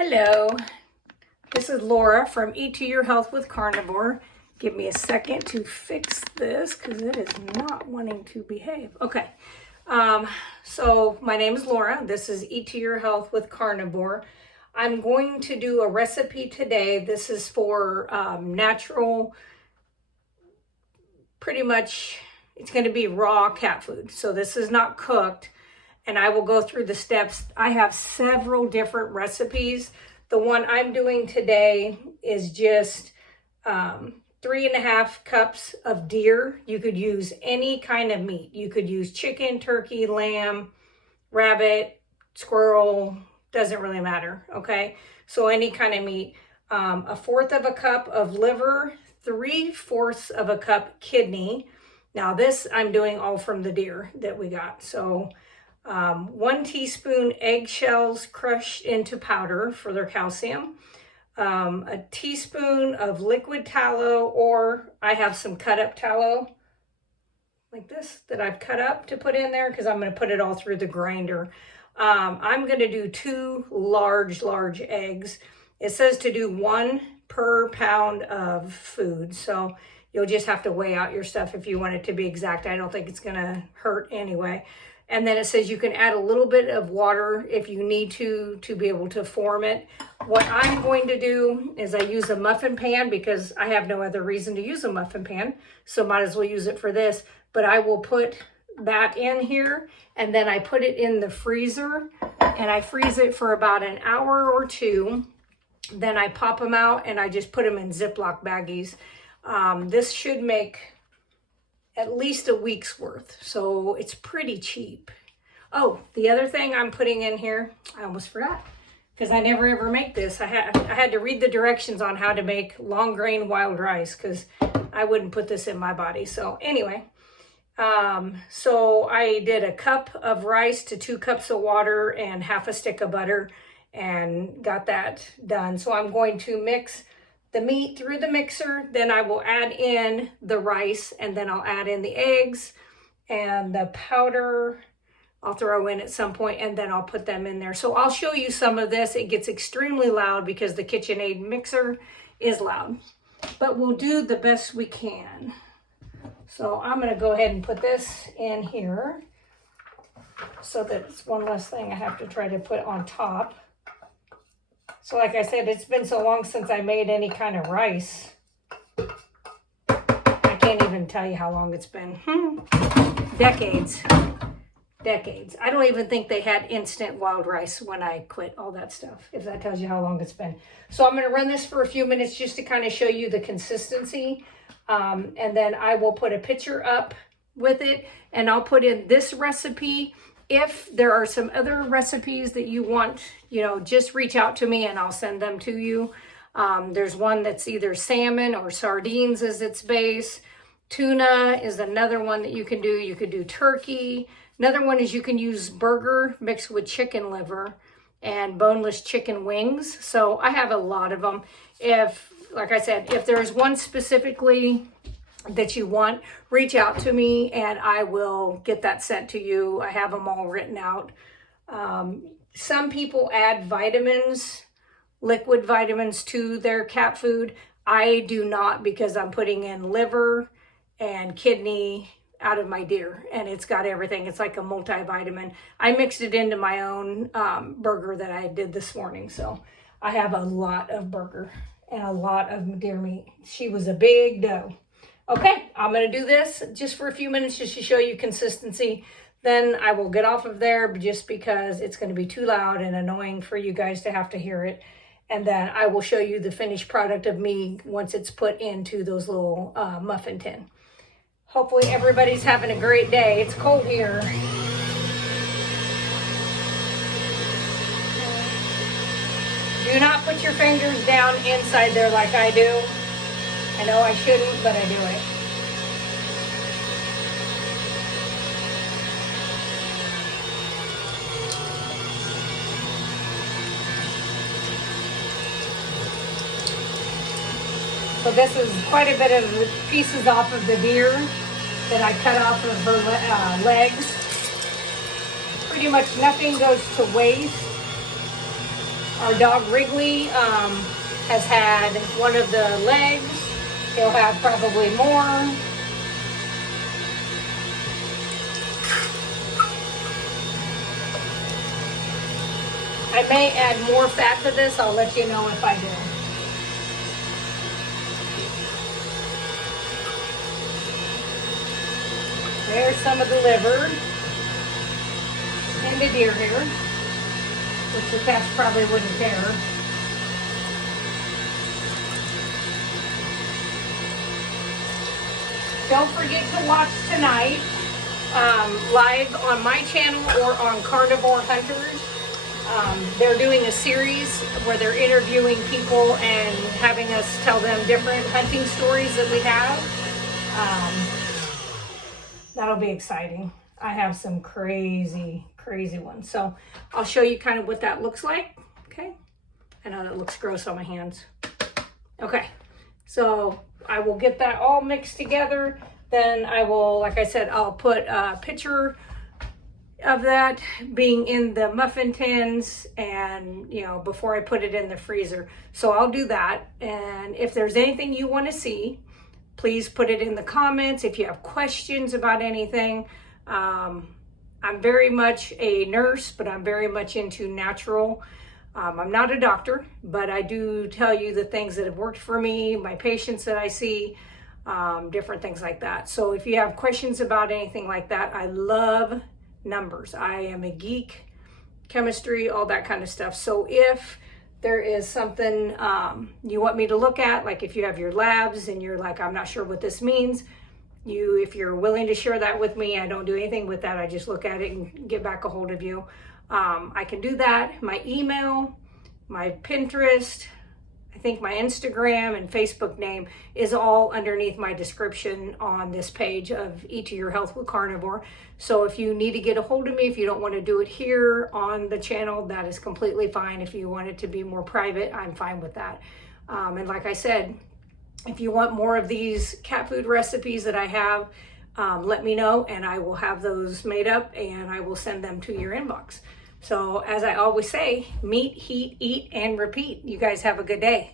Hello, this is Laura from Eat to Your Health with Carnivore. Give me a second to fix this because it is not wanting to behave. Okay, so my name is Laura. This is Eat to Your Health with Carnivore. I'm going to do a recipe today. This is for natural, pretty much it's going to be raw cat food. So this is not cooked. And I will go through the steps. I have several different recipes. The one I'm doing today is just 3.5 cups of deer. You could use any kind of meat. You could use chicken, turkey, lamb, rabbit, squirrel, doesn't really matter, okay? So any kind of meat. 1/4 of a cup of liver, 3/4 of a cup kidney. Now this I'm doing all from the deer that we got. So 1 teaspoon eggshells crushed into powder for their calcium, a teaspoon of liquid tallow, or I have some cut up tallow like this that I've cut up to put in there because I'm going to put it all through the grinder. I'm going to do 2 large eggs. It says to do 1 per pound of food, so you'll just have to weigh out your stuff if you want it to be exact. I don't think it's going to hurt anyway. And then it says you can add a little bit of water if you need to be able to form it. What I'm going to do is I use a muffin pan because I have no other reason to use a muffin pan. So might as well use it for this. But I will put that in here and then I put it in the freezer and I freeze it for about an hour or 2. Then I pop them out and I just put them in Ziploc baggies. This should make at least a week's worth, so it's pretty cheap. Oh, the other thing I'm putting in here, I almost forgot, because I never ever make this. I had to read the directions on how to make long grain wild rice, because I wouldn't put this in my body. So anyway, so I did 1 cup of rice to 2 cups of water and 1/2 stick of butter, and got that done. So I'm going to mix the meat through the mixer, then I will add in the rice, and then I'll add in the eggs and the powder I'll throw in at some point, and then I'll put them in there. So I'll show you some of this. It gets extremely loud because the KitchenAid mixer is loud, but we'll do the best we can. So I'm going to go ahead and put this in here so that it's one less thing I have to try to put on top. So like I said, it's been so long since I made any kind of rice. I can't even tell you how long it's been. Decades. I don't even think they had instant wild rice when I quit all that stuff, if that tells you how long it's been. So I'm going to run this for a few minutes just to kind of show you the consistency. And then I will put a picture up with it, and I'll put in this recipe. If there are some other recipes that you want, just reach out to me and I'll send them to you. There's one that's either salmon or sardines as its base. Tuna is another one that you can do. You could do turkey. Another one is you can use burger mixed with chicken liver and boneless chicken wings. So I have a lot of them. Like I said, if there's one specifically that you want, reach out to me and I will get that sent to you. I have them all written out. Some people add vitamins, liquid vitamins to their cat food. I do not, because I'm putting in liver and kidney out of my deer, and it's got everything. It's like a multivitamin. I mixed it into my own burger that I did this morning. So I have a lot of burger and a lot of deer meat. She was a big doe. Okay, I'm going to do this just for a few minutes just to show you consistency. Then I will get off of there just because it's going to be too loud and annoying for you guys to have to hear it. And then I will show you the finished product of me once it's put into those little muffin tin. Hopefully everybody's having a great day. It's cold here. Do not put your fingers down inside there like I do. I know I shouldn't, but I do it. So this is quite a bit of pieces off of the deer that I cut off of her legs. Pretty much nothing goes to waste. Our dog Wrigley has had one of the legs. He'll have probably more. I may add more fat to this. I'll let you know if I do. There's some of the liver and the deer hair, which the cats probably wouldn't care. Don't forget to watch tonight live on my channel or on Carnivore Hunters. They're doing a series where they're interviewing people and having us tell them different hunting stories that we have. That'll be exciting. I have some crazy ones. So I'll show you kind of what that looks like. Okay. I know that looks gross on my hands. Okay. So I will get that all mixed together. Then I will, like I said, I'll put a picture of that being in the muffin tins and, you know, before I put it in the freezer. So I'll do that. And if there's anything you want to see, please put it in the comments. If you have questions about anything, I'm very much a nurse, but I'm very much into natural. I'm not a doctor, but I do tell you the things that have worked for me, my patients that I see, different things like that. So if you have questions about anything like that, I love numbers. I am a geek, chemistry, all that kind of stuff. So if there is something you want me to look at, like if you have your labs and you're like, I'm not sure what this means, if you're willing to share that with me, I don't do anything with that. I just look at it and get back a hold of you. I can do that. My email, my Pinterest, I think my Instagram and Facebook name is all underneath my description on this page of Eat to Your Health with Carnivore. So if you need to get a hold of me, if you don't want to do it here on the channel, that is completely fine. If you want it to be more private, I'm fine with that. And like I said, if you want more of these cat food recipes that I have, let me know and I will have those made up and I will send them to your inbox. So as I always say, meet, heat, eat, and repeat. You guys have a good day.